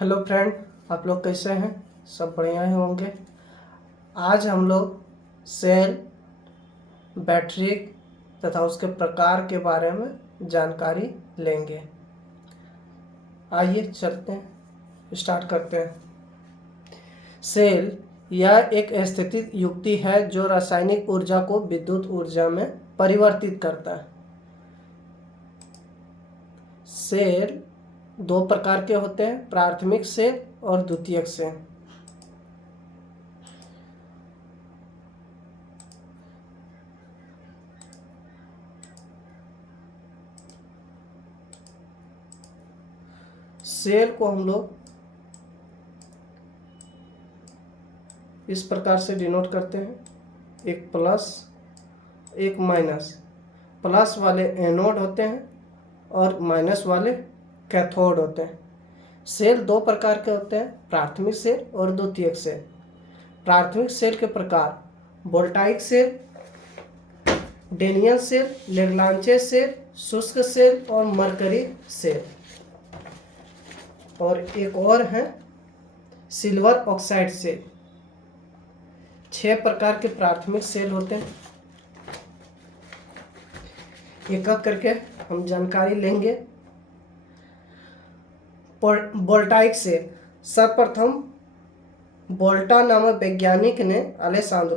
Hello friend, आप लोग कैसे हैं? सब बढ़िया ही होंगे। आज हम लोग सेल, बैटरी तथा उसके प्रकार के बारे में जानकारी लेंगे। आइए चलते हैं, स्टार्ट करते हैं। सेल यह एक स्थितिज युक्ति है जो रासायनिक ऊर्जा को विद्युत ऊर्जा में परिवर्तित करता है। सेल दो प्रकार के होते हैं, प्राथमिक सेल और द्वितीयक सेल। सेल को हम लोग इस प्रकार से डिनोट करते हैं, एक प्लस एक माइनस। प्लस वाले एनोड होते हैं और माइनस वाले कैथोड होते हैं। सेल दो प्रकार के होते हैं, प्राथमिक सेल और द्वितीयक सेल। प्राथमिक सेल के प्रकार voltaic cell, Daniell cell, Leclanche cell, शुष्क सेल और मरकरी सेल। और एक और है सिल्वर ऑक्साइड सेल। 6 प्रकार के प्राथमिक सेल होते हैं। एक एक करके हम जानकारी लेंगे। वोल्टाइक सेल, सर्वप्रथम वोल्टा नामक वैज्ञानिक ने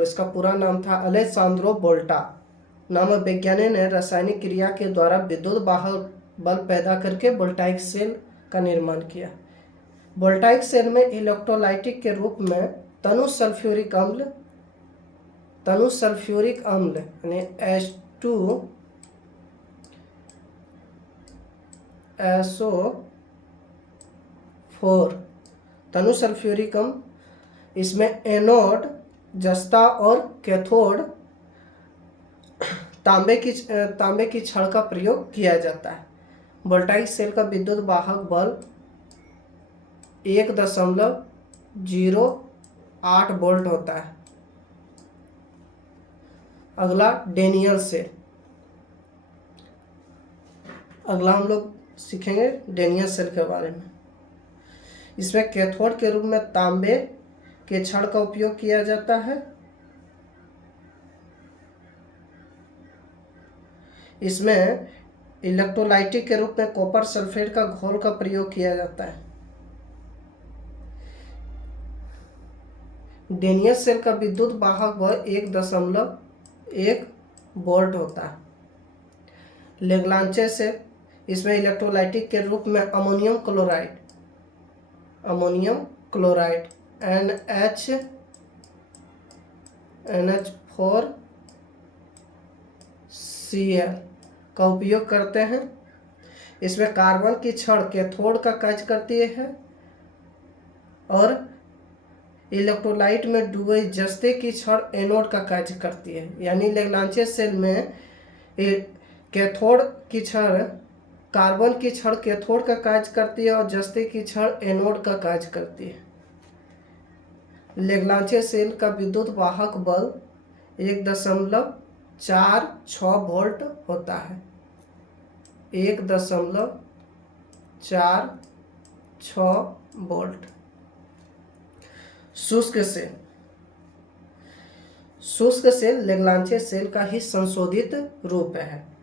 इसका पूरा नाम था अलेसांद्रो वोल्टा नामक वैज्ञानिक ने रासायनिक क्रिया के द्वारा विद्युत वाहक बल पैदा करके वोल्टाइक सेल का निर्माण किया। वोल्टाइक सेल में इलेक्ट्रोलाइटिक के रूप में तनु सल्फ्यूरिक अम्ल यानी H2SO4 तनु सल्फ्यूरिक अम्ल, इसमें एनोड जस्ता और कैथोड तांबे की छड़ का प्रयोग किया जाता है। वोल्टाइक सेल का विद्युत वाहक बल 1.08 वोल्ट होता है। अगला डेनियल सेल। अगला हम लोग सीखेंगे डेनियल सेल के बारे में। इसमें कैथोड के रूप में तांबे के छड़ का उपयोग किया जाता है। इसमें इलेक्ट्रोलाइटिक के रूप में कॉपर सल्फेट का घोल का प्रयोग किया जाता है। डेनियल सेल का विद्युत वाहक बल 1.1 वोल्ट होता है। लेग्रांजे सेल, इसमें इलेक्ट्रोलाइटिक के रूप में अमोनियम क्लोराइड NH4Cl का उपयोग करते हैं। इसमें कार्बन की छड़ कैथोड का कार्य करती है और इलेक्ट्रोलाइट में डूबे जस्ते की छड़ एनोड का कार्य करती है। यानी लेग्रांजे सेल में कैथोड की छड़ कार्बन की छड़ कैथोड का कार्य करती है और जस्ते की छड़ एनोड का कार्य करती है। लेग्रांजे सेल का विद्युत वाहक बल 1.46 वोल्ट होता है। 1.46 वोल्ट। शुष्क सेल लेग्रांजे सेल का ही संशोधित रूप है।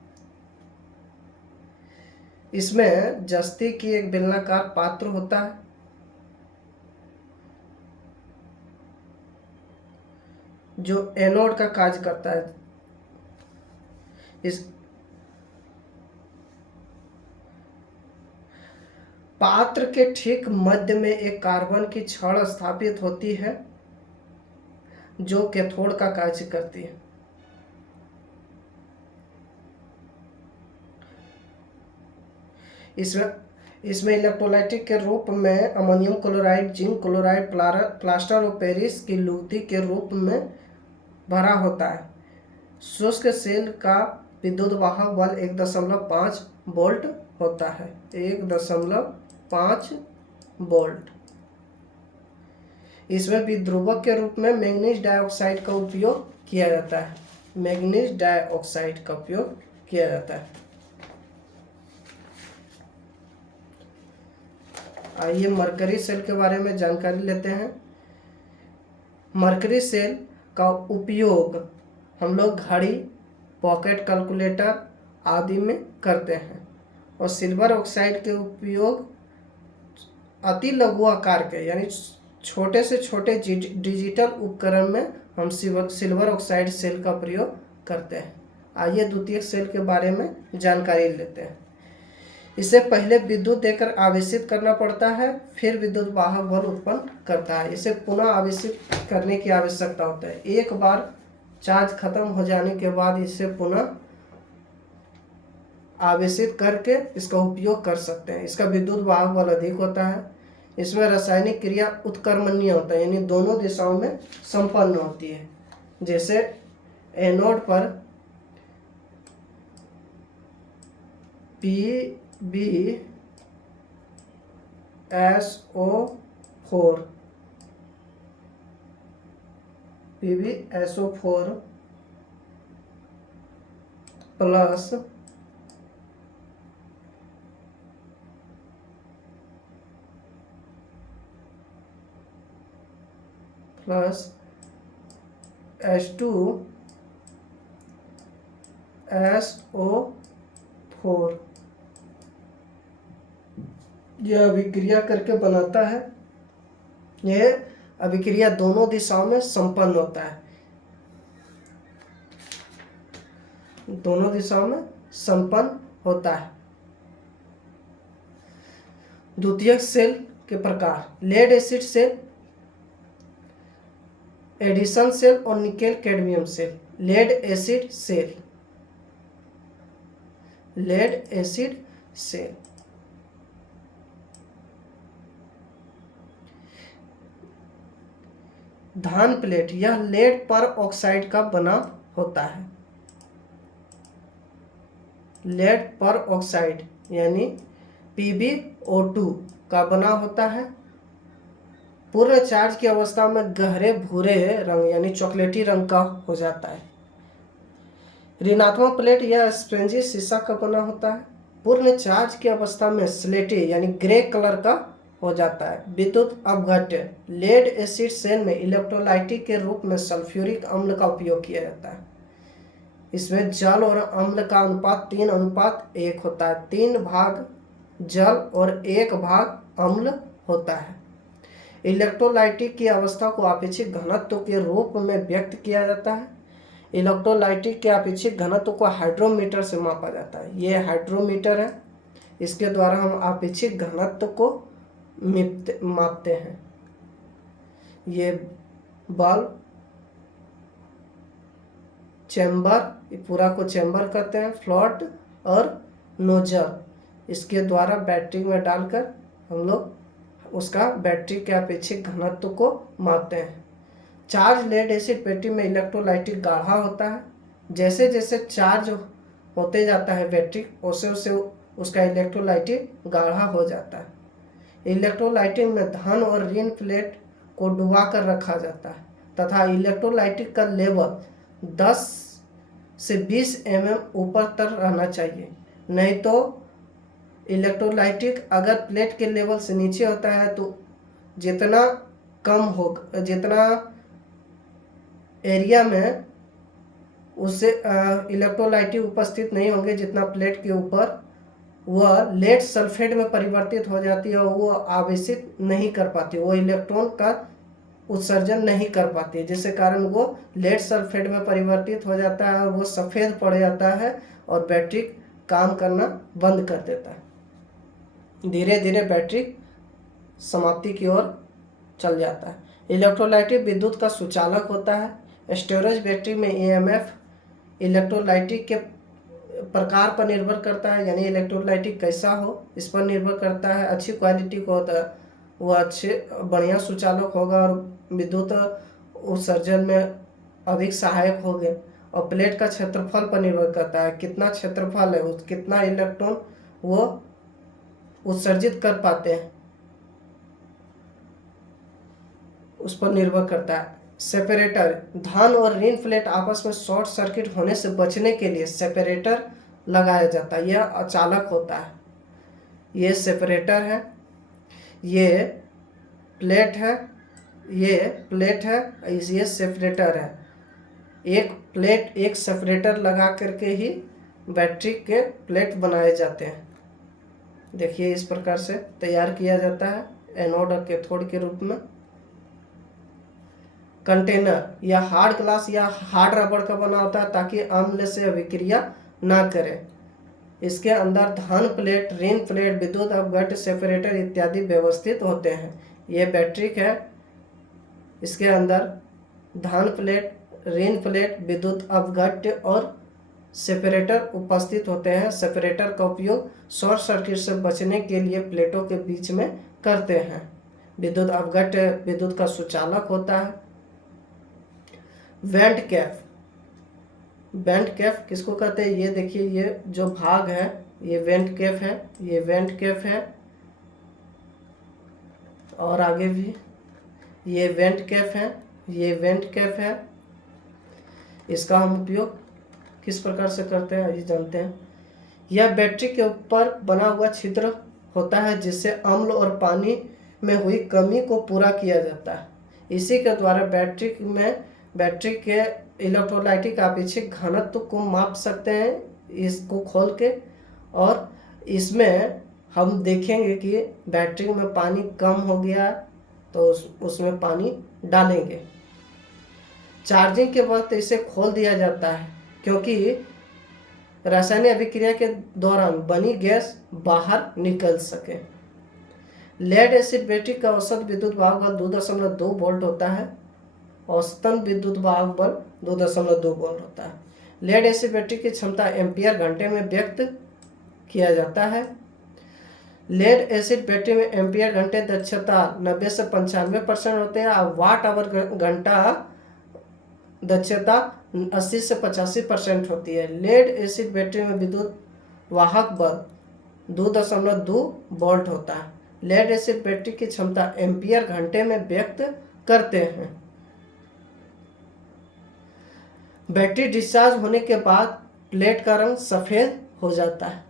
इसमें जस्ते की एक बेलनाकार पात्र होता है जो एनोड का कार्य करता है। इस पात्र के ठीक मध्य में एक कार्बन की छड़ स्थापित होती है जो कैथोड का कार्य करती है। इसमें इलेक्ट्रोलाइटिक के रूप में ammonium chloride, zinc chloride, plaster of Paris की लुगदी के रूप में भरा होता है। शुष्क सेल का विद्युत वाहक बल 1.5 वोल्ट होता है। 1.5 वोल्ट। इसमें विद्रुवक के रूप में मैंगनीज डाइऑक्साइड का उपयोग किया जाता है। आइए मरकरी सेल के बारे में जानकारी लेते हैं। मरकरी सेल का उपयोग हम लोग घड़ी, पॉकेट कैलकुलेटर आदि में करते हैं और सिल्वर ऑक्साइड के उपयोग अति लघु आकार के यानी छोटे से छोटे डिजिटल उपकरण में हम सिल्वर ऑक्साइड सेल का प्रयोग करते हैं। आइए द्वितीयक सेल के बारे में जानकारी लेते हैं। इसे पहले विद्युत देकर आवेशित करना पड़ता है, फिर विद्युत वाहक बल उत्पन्न करता है। इसे पुनः आवेशित करने की आवश्यकता होता है। एक बार चार्ज खत्म हो जाने के बाद इसे पुनः आवेशित करके इसका उपयोग कर सकते हैं। इसका विद्युत वाहक बल अधिक होता है। इसमें रासायनिक क्रिया उत्क्रमणीय होता है यानी दोनों दिशाओं में संपन्न होती है। जैसे एनोड पर PbSO4 प्लस H2SO4 यह अभिक्रिया करके बनाता है। यह अभिक्रिया दोनों दिशाओं में संपन्न होता है, दोनों दिशाओं में संपन्न होता है। द्वितीयक सेल के प्रकार: lead acid cell, Edison cell और nickel cadmium cell. Lead acid cell, lead acid cell धान प्लेट, यह लेड पर ऑक्साइड का बना होता है। लेड पर ऑक्साइड यानी PbO2 का बना होता है। पूर्ण चार्ज की अवस्था में गहरे भूरे रंग यानी चॉकलेटी रंग का हो जाता है। ऋणात्मक प्लेट यह स्पंजी शीशा का बना होता है। पूर्ण चार्ज की अवस्था में स्लेटी यानी ग्रे कलर का हो जाता है। विद्युत अपघट्य: लेड एसिड सेल में इलेक्ट्रोलाइटिक के रूप में सल्फ्यूरिक अम्ल का उपयोग किया जाता है। इसमें जल और अम्ल का अनुपात 3:1 होता है। 3 भाग जल और 1 भाग अम्ल होता है। इलेक्ट्रोलाइटिक की अवस्था को आपेक्षिक घनत्व के रूप में व्यक्त किया जाता है। इलेक्ट्रोलाइटिक के आपेक्षिक घनत्व को हाइड्रोमीटर से मापा जाता है। ये हाइड्रोमीटर है, इसके द्वारा हम आपेक्षिक घनत्व को मापते हैं। ये बल्ब, चैम्बर, पूरा को चैम्बर कहते हैं, फ्लॉट और नोजल, इसके द्वारा बैटरी में डालकर हम लोग उसका बैटरी के अपेक्षिक घनत्व को मापते हैं। चार्ज लेड एसिड बैटरी में इलेक्ट्रोलाइटिक गाढ़ा होता है। जैसे जैसे चार्ज होते जाता है बैटरी, वैसे वैसे उसका इलेक्ट्रोलाइटिक गाढ़ा हो जाता है। इलेक्ट्रोलाइटिक में धन और ऋण प्लेट को डुबा कर रखा जाता है तथा इलेक्ट्रोलाइटिक का लेवल 10 से 20 mm ऊपर तक रहना चाहिए। नहीं तो इलेक्ट्रोलाइटिक अगर प्लेट के लेवल से नीचे होता है तो जितना कम होगा, जितना एरिया में उससे इलेक्ट्रोलाइटिक उपस्थित नहीं होंगे जितना प्लेट के ऊपर, वह लेड सल्फेट में परिवर्तित हो जाती है और वो आवेशित नहीं कर पाती, वो इलेक्ट्रॉन का उत्सर्जन नहीं कर पाती है, जिसके कारण वो लेड सल्फेट में परिवर्तित हो जाता है और वो सफ़ेद पड़ जाता है और बैटरी काम करना बंद कर देता है। धीरे धीरे बैटरी समाप्ति की ओर चल जाता है। इलेक्ट्रोलाइटिक विद्युत का सुचालक होता है। स्टोरेज बैटरी में EMF इलेक्ट्रोलाइटिक के प्रकार पर निर्भर करता है, यानी इलेक्ट्रोलाइटिक कैसा हो इस पर निर्भर करता है। अच्छी क्वालिटी का होता है वो अच्छे बढ़िया सुचालक होगा और विद्युत उत्सर्जन में अधिक सहायक होंगे। और प्लेट का क्षेत्रफल पर निर्भर करता है, कितना क्षेत्रफल है, कितना इलेक्ट्रॉन वो उत्सर्जित कर पाते हैं, उस पर निर्भर करता है। सेपरेटर, धन और ऋण प्लेट आपस में शॉर्ट सर्किट होने से बचने के लिए सेपरेटर लगाया जाता है। यह अचालक होता है, यह सेपरेटर है। ये प्लेट है, ये प्लेट है, ये सेपरेटर है। एक प्लेट एक सेपरेटर लगा करके ही बैटरी के प्लेट बनाए जाते हैं। देखिए इस प्रकार से तैयार किया जाता है एनोड और कैथोड के रूप में। कंटेनर या हार्ड ग्लास या हार्ड रबड़ का बना होता है ताकि अम्ल से अभिक्रिया ना करे। इसके अंदर धन प्लेट, ऋण प्लेट, विद्युत अपघट्य, सेपरेटर इत्यादि व्यवस्थित होते हैं। ये बैटरी है, इसके अंदर धन प्लेट, ऋण प्लेट, विद्युत अपघट्य और सेपरेटर उपस्थित होते हैं। सेपरेटर का उपयोग शॉर्ट सर्किट से बचने के लिए प्लेटों के बीच में करते हैं। विद्युत अपघट्य विद्युत का सुचालक होता है। वेंट कैप, वेंट कैप किसको कहते हैं? ये देखिए, ये जो भाग है ये वेंट कैप है, ये वेंट कैप है, और आगे भी ये वेंट कैप है, ये वेंट कैप है। इसका हम उपयोग किस प्रकार से करते हैं ये जानते हैं। यह बैटरी के ऊपर बना हुआ छिद्र होता है जिससे अम्ल और पानी में हुई कमी को पूरा किया जाता है। इसी के द्वारा बैटरी के इलेक्ट्रोलाइटिक आपेक्षिक घनत्व को माप सकते हैं, इसको खोल के। और इसमें हम देखेंगे कि बैटरी में पानी कम हो गया तो उसमें पानी डालेंगे। चार्जिंग के वक्त इसे खोल दिया जाता है क्योंकि रासायनिक अभिक्रिया के दौरान बनी गैस बाहर निकल सके। लेड एसिड बैटरी का औसत विद्युत वाहक बल 2.2 वोल्ट होता है। औसतन विद्युत वाहक बल 2.2 वोल्ट होता है। लेड एसिड बैटरी की क्षमता एम्पियर घंटे में व्यक्त किया जाता है। लेड एसिड बैटरी में एम्पियर घंटे दक्षता 90 से 95% होते हैं और वाट आवर घंटा दक्षता 80 से 85% होती है। लेड एसिड बैटरी में विद्युत वाहक बल 2.2 वोल्ट होता है। लेड एसिड बैटरी की क्षमता एम्पियर घंटे में व्यक्त करते हैं। बैटरी डिस्चार्ज होने के बाद प्लेट का रंग सफ़ेद हो जाता है।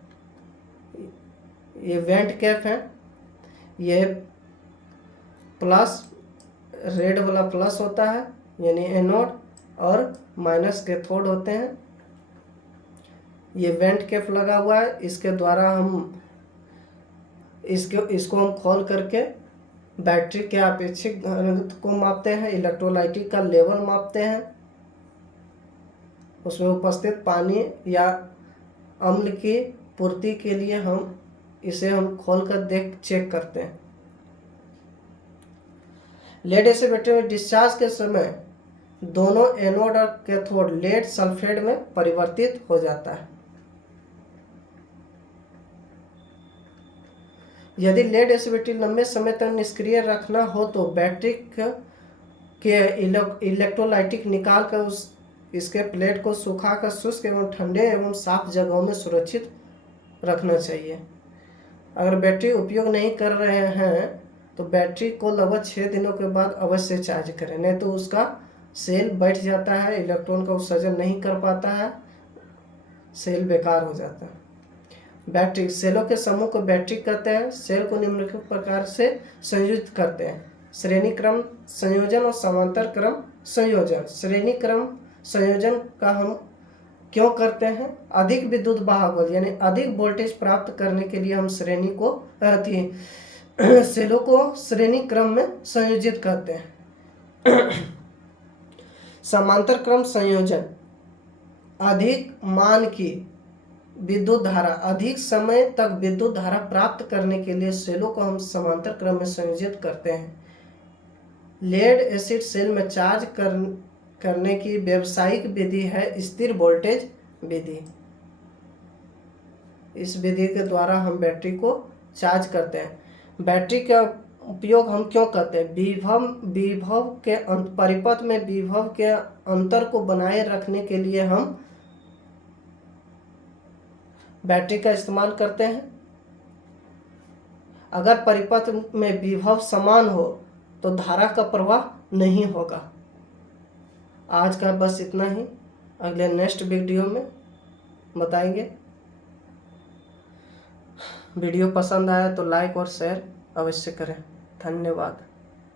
ये वेंट कैप है, ये प्लस रेड वाला प्लस होता है यानी एनोड और माइनस कैथोड होते हैं। ये वेंट कैप लगा हुआ है, इसके द्वारा हम इसको हम खोल करके बैटरी के आपेक्षिक घनत्व को मापते हैं, इलेक्ट्रोलाइटिक का लेवल मापते हैं, उसमें उपस्थित पानी या अम्ल की पूर्ति के लिए हम खोल कर चेक करते हैं। लेड एसिड बैटरी में डिस्चार्ज के समय दोनों एनोड और कैथोड लेड सल्फेट में परिवर्तित हो जाता है। यदि लेड एसिड बैटरी लंबे समय तक निष्क्रिय रखना हो तो बैटरी के इलेक्ट्रोलाइटिक निकाल कर इसके प्लेट को सुखाकर शुष्क एवं ठंडे एवं साफ जगहों में सुरक्षित रखना चाहिए। अगर बैटरी उपयोग नहीं कर रहे हैं तो बैटरी को लगभग 6 दिनों के बाद अवश्य चार्ज करें, नहीं तो उसका सेल बैठ जाता है, इलेक्ट्रॉन का उत्सर्जन नहीं कर पाता है, सेल बेकार हो जाता है। बैटरी सेलों के समूह को बैटरी कहते हैं। सेल को निम्नलिखित प्रकार से संयोजित करते हैं: श्रेणी क्रम संयोजन और समांतर क्रम संयोजन। श्रेणी क्रम संयोजन का हम क्यों करते हैं? अधिक विद्युत वाहक बल यानी अधिक वोल्टेज प्राप्त करने के लिए हम सेलों को श्रेणी क्रम में संयोजित करते हैं। समांतर क्रम संयोजन अधिक मान की विद्युत धारा, अधिक समय तक विद्युत धारा प्राप्त करने के लिए सेलों को हम समांतर क्रम में संयोजित करते हैं। लेड एसिड सेल में चार्ज करने की व्यावसायिक विधि है स्थिर वोल्टेज विधि। इस विधि के द्वारा हम बैटरी को चार्ज करते हैं। बैटरी का उपयोग हम क्यों करते हैं? विभव के परिपथ में विभव के अंतर को बनाए रखने के लिए हम बैटरी का इस्तेमाल करते हैं। अगर परिपथ में विभव समान हो तो धारा का प्रवाह नहीं होगा। आज का बस इतना ही, अगले नेक्स्ट वीडियो में बताएंगे। वीडियो पसंद आया तो लाइक और शेयर अवश्य करें। धन्यवाद।